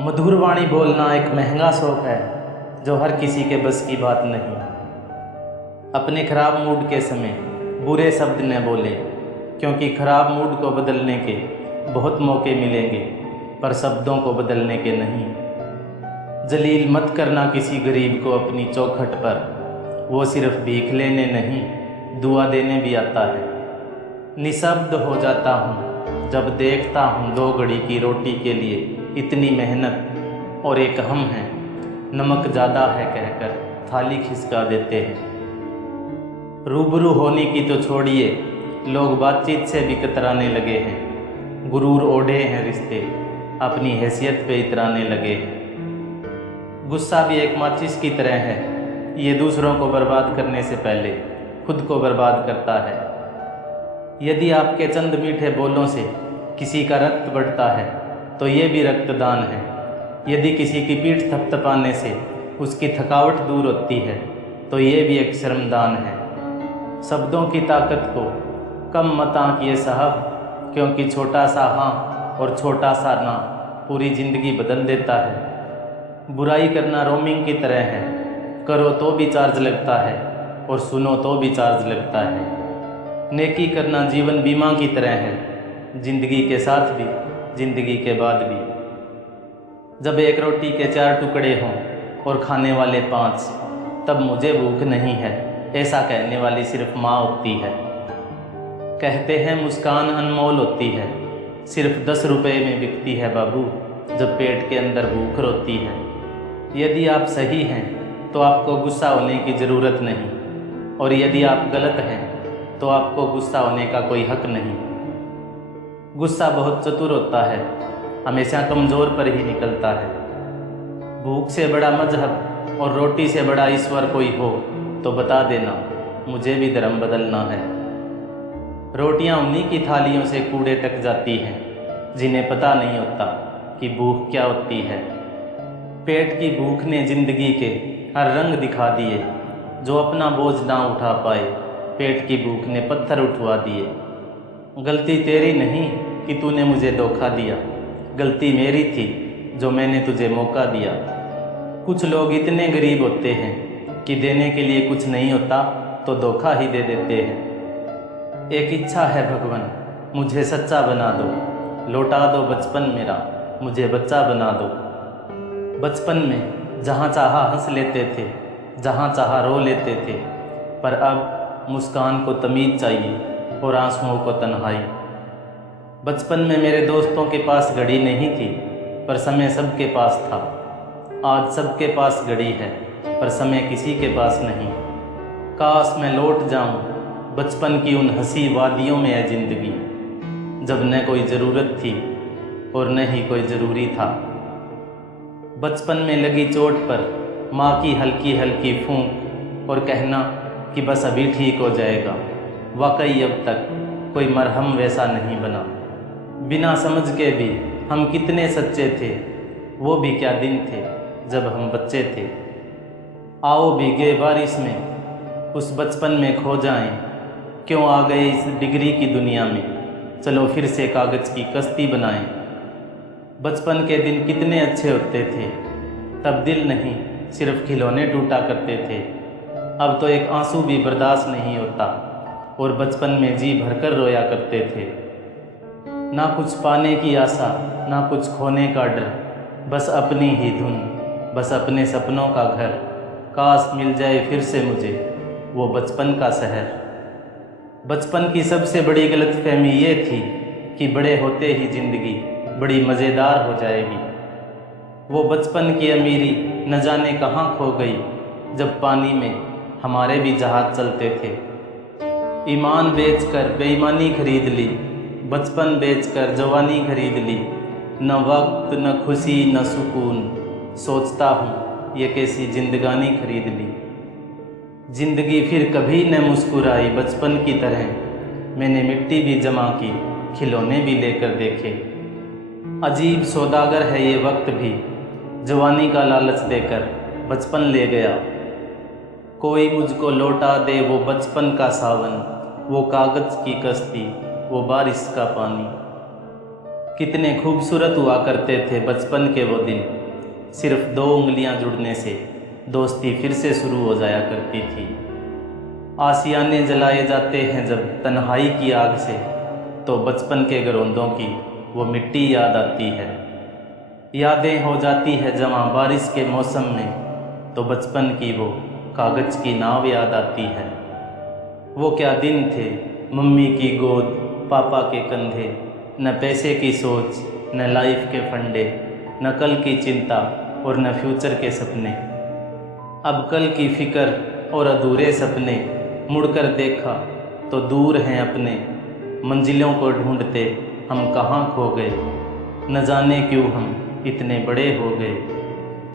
मधुर वाणी बोलना एक महंगा शौक है जो हर किसी के बस की बात नहीं। अपने खराब मूड के समय बुरे शब्द न बोले, क्योंकि खराब मूड को बदलने के बहुत मौके मिलेंगे, पर शब्दों को बदलने के नहीं। जलील मत करना किसी गरीब को अपनी चौखट पर, वो सिर्फ भीख लेने नहीं दुआ देने भी आता है। निशब्द हो जाता हूँ जब देखता हूँ दो घड़ी की रोटी के लिए इतनी मेहनत, और एक हम हैं नमक ज़्यादा है कहकर थाली खिसका देते हैं। रूबरू होने की तो छोड़िए, लोग बातचीत से भी कतराने लगे हैं। गुरूर ओढ़े हैं रिश्ते, अपनी हैसियत पे इतराने लगे हैं। गुस्सा भी एक माचिस की तरह है, ये दूसरों को बर्बाद करने से पहले खुद को बर्बाद करता है। यदि आपके चंद मीठे बोलों से किसी का रक्त बढ़ता है तो ये भी रक्तदान है। यदि किसी की पीठ थपथपाने से उसकी थकावट दूर होती है तो ये भी एक श्रमदान है। शब्दों की ताकत को कम मत आंकिए साहब, क्योंकि छोटा सा हाँ और छोटा सा ना पूरी ज़िंदगी बदल देता है। बुराई करना रोमिंग की तरह है, करो तो भी चार्ज लगता है और सुनो तो भी चार्ज लगता है। नेकी करना जीवन बीमा की तरह है, ज़िंदगी के साथ भी ज़िंदगी के बाद भी। जब एक रोटी के 4 टुकड़े हों और खाने वाले 5, तब मुझे भूख नहीं है, ऐसा कहने वाली सिर्फ माँ होती है। कहते हैं मुस्कान अनमोल होती है, सिर्फ 10 रुपये में बिकती है बाबू, जब पेट के अंदर भूख रोती है। यदि आप सही हैं तो आपको गुस्सा होने की ज़रूरत नहीं, और यदि आप गलत हैं तो आपको गुस्सा होने का कोई हक नहीं। गुस्सा बहुत चतुर होता है, हमेशा कमज़ोर पर ही निकलता है। भूख से बड़ा मजहब और रोटी से बड़ा ईश्वर कोई हो तो बता देना, मुझे भी धर्म बदलना है। रोटियां उन्हीं की थालियों से कूड़े तक जाती हैं जिन्हें पता नहीं होता कि भूख क्या होती है। पेट की भूख ने ज़िंदगी के हर रंग दिखा दिए, जो अपना बोझ ना उठा पाए पेट की भूख ने पत्थर उठवा दिए। गलती तेरी नहीं कि तूने मुझे धोखा दिया, गलती मेरी थी जो मैंने तुझे मौका दिया। कुछ लोग इतने गरीब होते हैं कि देने के लिए कुछ नहीं होता तो धोखा ही दे देते हैं। एक इच्छा है भगवान, मुझे सच्चा बना दो, लौटा दो बचपन मेरा, मुझे बच्चा बना दो। बचपन में जहाँ चाहा हंस लेते थे, जहाँ चाहा रो लेते थे, पर अब मुस्कान को तमीज़ चाहिए और आंसुओं को तन्हाई। बचपन में मेरे दोस्तों के पास घड़ी नहीं थी, पर समय सबके पास था। आज सबके पास घड़ी है, पर समय किसी के पास नहीं। काश मैं लौट जाऊं बचपन की उन हंसी वादियों में है ज़िंदगी, जब न कोई ज़रूरत थी और न ही कोई ज़रूरी था। बचपन में लगी चोट पर माँ की हल्की हल्की फूंक और कहना कि बस अभी ठीक हो जाएगा। वाकई अब तक कोई मरहम वैसा नहीं बना। बिना समझ के भी हम कितने सच्चे थे, वो भी क्या दिन थे जब हम बच्चे थे। आओ भीगे बारिश में उस बचपन में खो जाएं, क्यों आ गए इस डिग्री की दुनिया में, चलो फिर से कागज़ की कश्ती बनाएं। बचपन के दिन कितने अच्छे होते थे, तब दिल नहीं सिर्फ खिलौने टूटा करते थे। अब तो एक आंसू भी बर्दाश्त नहीं होता, और बचपन में जी भरकर रोया करते थे। ना कुछ पाने की आशा, ना कुछ खोने का डर, बस अपनी ही धुन, बस अपने सपनों का घर। काश मिल जाए फिर से मुझे वो बचपन का शहर। बचपन की सबसे बड़ी गलतफहमी ये थी कि बड़े होते ही ज़िंदगी बड़ी मज़ेदार हो जाएगी। वो बचपन की अमीरी न जाने कहाँ खो गई, जब पानी में हमारे भी जहाज चलते थे। ईमान बेचकर बेईमानी खरीद ली, बचपन बेचकर जवानी खरीद ली। न वक्त न खुशी न सुकून, सोचता हूँ ये कैसी जिंदगानी खरीद ली। ज़िंदगी फिर कभी न मुस्कुराई बचपन की तरह, मैंने मिट्टी भी जमा की, खिलौने भी लेकर देखे। अजीब सौदागर है ये वक्त भी, जवानी का लालच देकर बचपन ले गया। कोई मुझको लौटा दे वो बचपन का सावन, वो कागज़ की कश्ती, वो बारिश का पानी। कितने खूबसूरत हुआ करते थे बचपन के वो दिन। सिर्फ दो उंगलियां जुड़ने से दोस्ती फिर से शुरू हो जाया करती थी। आशियाने जलाए जाते हैं जब तन्हाई की आग से, तो बचपन के घरौंदों की वो मिट्टी याद आती है। यादें हो जाती है जमा बारिश के मौसम में, तो बचपन की वो कागज़ की नाव याद आती है। वो क्या दिन थे, मम्मी की गोद, पापा के कंधे, न पैसे की सोच, न लाइफ के फंडे, न कल की चिंता और न फ्यूचर के सपने। अब कल की फ़िक्र और अधूरे सपने, मुड़कर देखा तो दूर हैं अपने। मंजिलों को ढूंढते हम कहाँ खो गए, न जाने क्यों हम इतने बड़े हो गए।